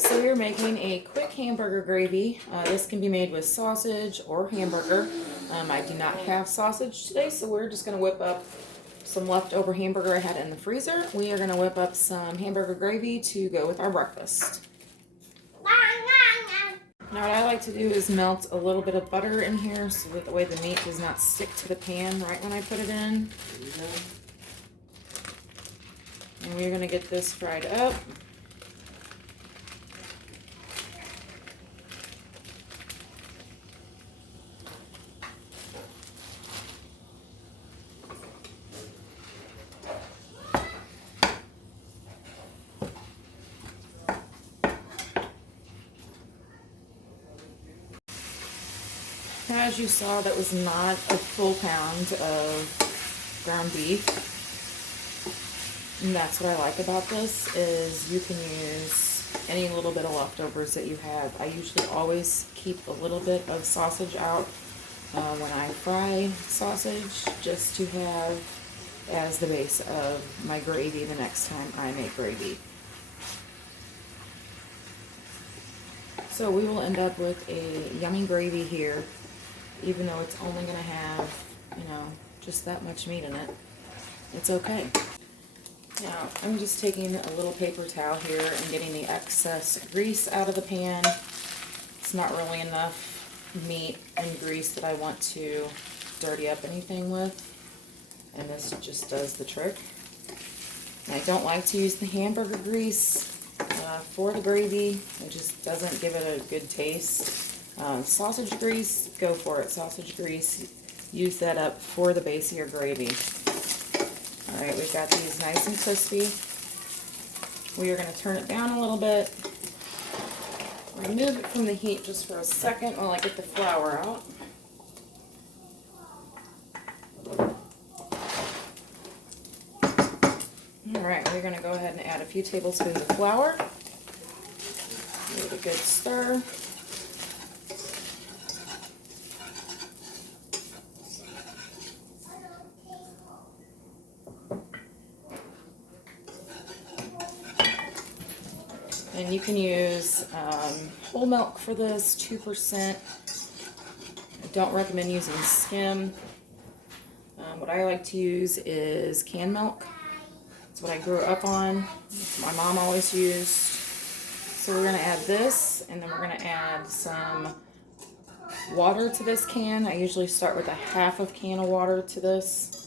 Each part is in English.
Alright, so we're making a quick hamburger gravy. This can be made with sausage or hamburger. I do not have sausage today, so we're just going to whip up some leftover hamburger I had in the freezer. We are going to whip up some hamburger gravy to go with our breakfast. Now what I like to do is melt a little bit of butter in here so that the way the meat does not stick to the pan right when I put it in. And we're going to get this fried up. As you saw, that was not a full pound of ground beef. And that's what I like about this, is you can use any little bit of leftovers that you have. I usually always keep a little bit of sausage out when I fry sausage, just to have as the base of my gravy the next time I make gravy. So we will end up with a yummy gravy here, even though it's only going to have, just that much meat in it. It's okay. Now, I'm just taking a little paper towel here and getting the excess grease out of the pan. It's not really enough meat and grease that I want to dirty up anything with, and this just does the trick. And I don't like to use the hamburger grease for the gravy. It just doesn't give it a good taste. Sausage grease, go for it. Sausage grease, use that up for the base of your gravy. Alright, we've got these nice and crispy. We are going to turn it down a little bit. Remove it from the heat just for a second while I get the flour out. Alright, we're going to go ahead and add a few tablespoons of flour. Give it a good stir. And you can use whole milk for this, 2%. I don't recommend using skim. What I like to use is canned milk. That's what I grew up on. My mom always used. So we're going to add this, and then we're going to add some water to this can. I usually start with a half of can of water to this.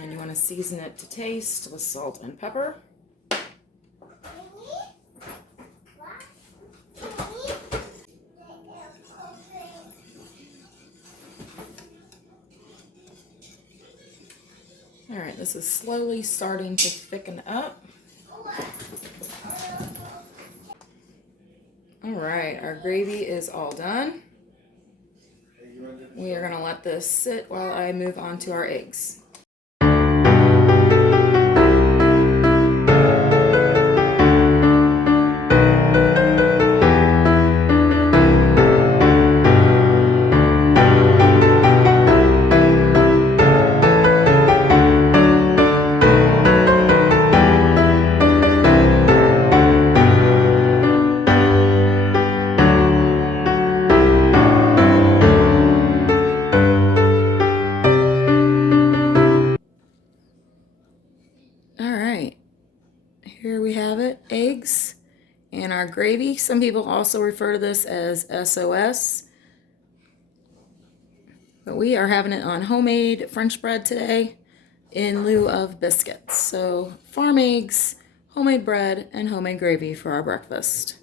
And you want to season it to taste with salt and pepper. Alright, this is slowly starting to thicken up. Alright, our gravy is all done. We are going to let this sit while I move on to our eggs. Here we have it, eggs and our gravy. Some people also refer to this as S.O.S. But we are having it on homemade French bread today in lieu of biscuits. So farm eggs, homemade bread, and homemade gravy for our breakfast.